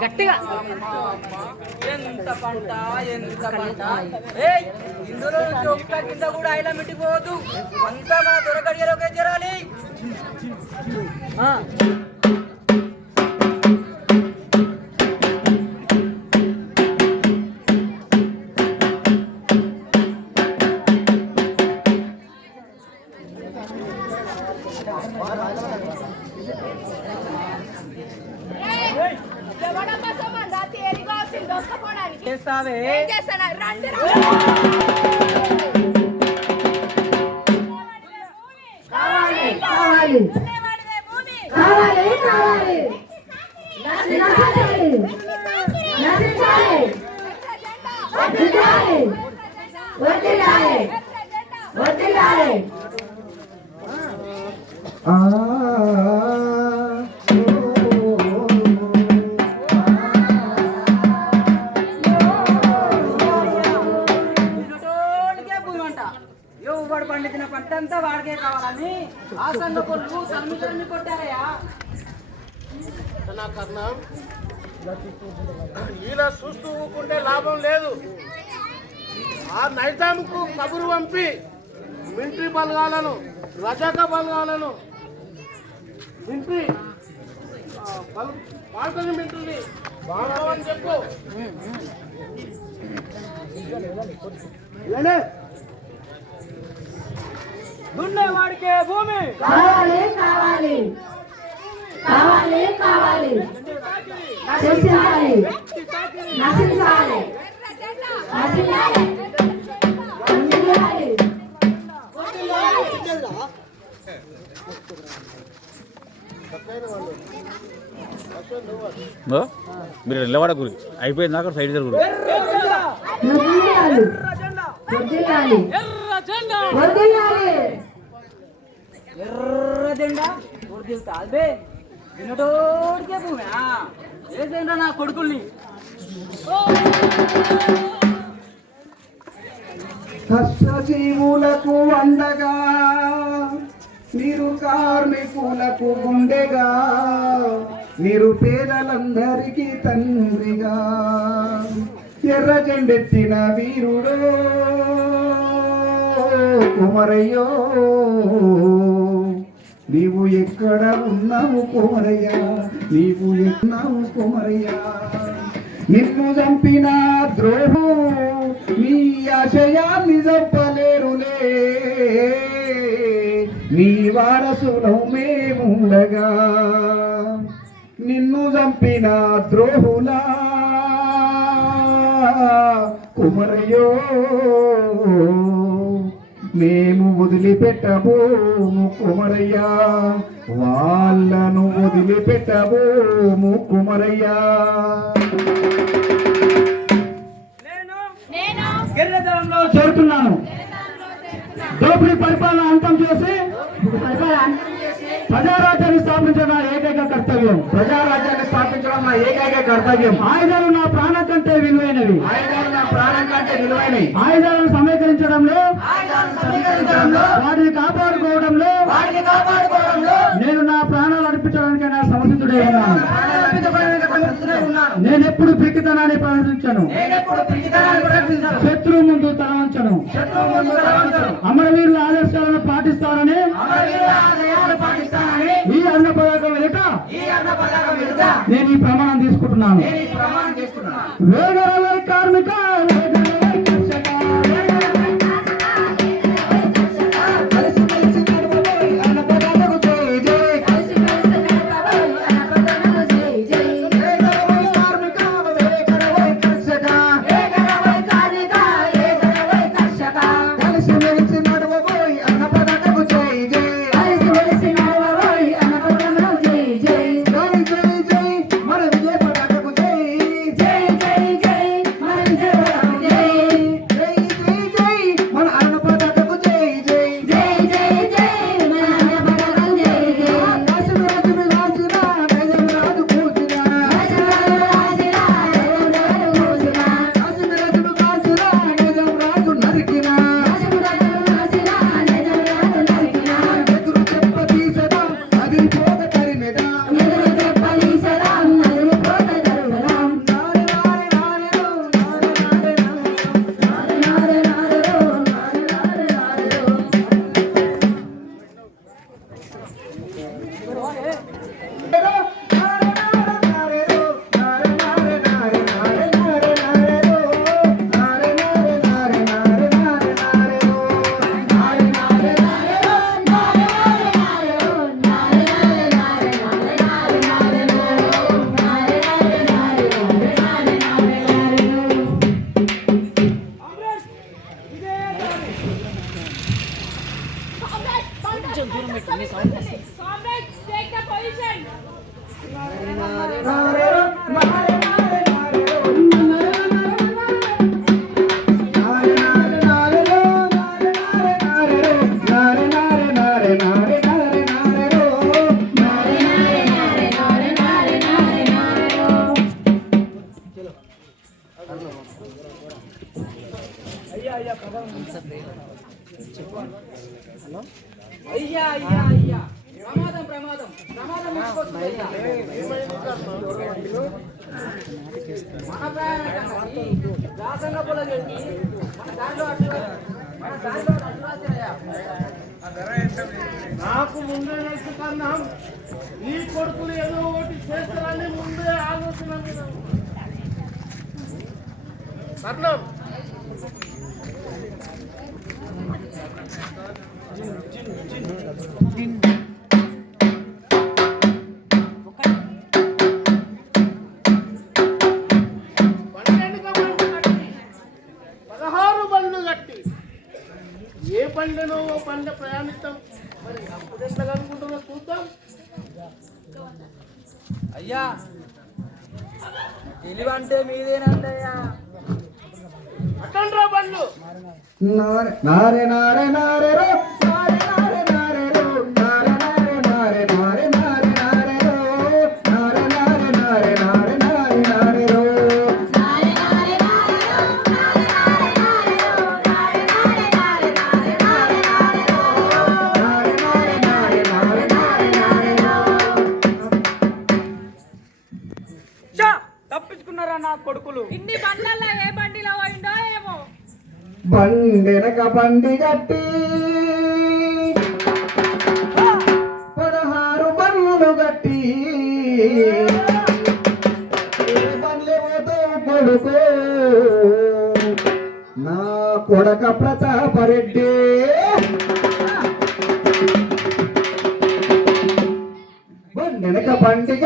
గట్టిగా ఎంత పంట ఎంత పంట ఏయ్ ఇందులో నుంచి ఒక్క కింద కూడా ఐలా మిట్టిపోవద్దు అంతా మన దొరకడియలోకే చేరాలి. చేస్తావే. కావాలి కావాలి. కావాలి కావాలి నశించాలి నశించాలి ఎర్ర జెండా. వర్ధిల్లాలి వర్ధిల్లాలి పండించిన పంట అంతా వాడికే కావాలని ఆ సంఘ పొల్లు తరిమి తరిమి కొట్టారయ్యా. నా కర్ణం ఇలా చూస్తూ ఊకుంటే లాభం లేదు. ఆ నైజాంకు కబురు పంపి మిలిటరీ బలగాలను రజాక బలగాలను మిలిటరీ భారతీయ మిలిటరీని బాగా చెప్పు. దున్నేవాడికే భూమి కావాలి కావాలి కావాలి కావాలి నశించాలి నశించాలి ఎర్ర జెండా. నశించాలి వర్ధిల్లాలి ఓ, మీరు నిలబడ గురి అయిపోయింది దాకా సైడ్ జరుగురు అదే. ఏసేంద్రా నా కొడుకుల్ని? కష్టజీవులకు అండగా మీరు కార్మికులకు గుండెగా నిరుపేదలందరికీ తండ్రిగా. ఎర్ర జెండెత్తిన వీరుడో కుమరయ్యో నీవు ఎక్కడ ఉన్నావు కుమరయ్య? నీవు ఎన్నావు కుమరయ్య? నిన్ను చంపిన ద్రోహు నీ ఆశయాన్ని చంపలేరులే నీ వారసులం మేముండగా. నిన్ను చంపిన ద్రోహులా కుమరయ్యో మేము వదిలిపెట్టబోము కుమరయ్యా. వాళ్ళను వదిలిపెట్టబోము కుమరయ్యా. నేను చేరుతున్నాను. దోపిడీ పరిపాలన అంతం చేసి ప్రజారాజ్యాన్ని స్థాపించడం నా ఏకైక కర్తవ్యం. ప్రజారాజ్యాన్ని స్థాపించడం నా ఏకైక కర్తవ్యం. ఆయుధాలు నా ప్రాణం కంటే విలువైనవి. ఆయుధాలు నా ప్రాణం కంటే విలువైనవి. ఆయుధాలను సమీకరించడంలో వాటిని కాపాడుకోవడంలో వాటిని కాపాడుకోవడంలో ఎప్పుడు పిరికితనాన్ని ప్రదర్శించను? శత్రువు ముందు తల వంచను అమరవీరుల ఆదర్శాలను పాటిస్తానని ఈ అన్న పథకం ఎదుట నేను ఈ ప్రమాణం తీసుకుంటున్నాను. వేగరల Comrades, take the position. నాకు ముందే తెలుసు కన్నా ఈ కొడుకులు ఏదో ఒకటి చేస్తారని ముందే ఆలోచన మీద ప్రయాణిస్తాం మరి అప్పుడు ఎట్లా అనుకుంటున్నా చూద్దాం అయ్యా తెలివంటే బండ్లు నారే నారే నారే నారే రో నారే నారే తప్పించుకున్నారా నా కొడుకులు? ఇన్ని బండ్లలో ఏ బండిలో పోయిందో ఏమో. బండెనక బండి గట్టి పదహారు బండ్లు గట్టి ఏ బండ్లే పోతావు కొడుకు? నా కొడక ప్రతాపరెడ్డి. బండెనక బండి గట్టి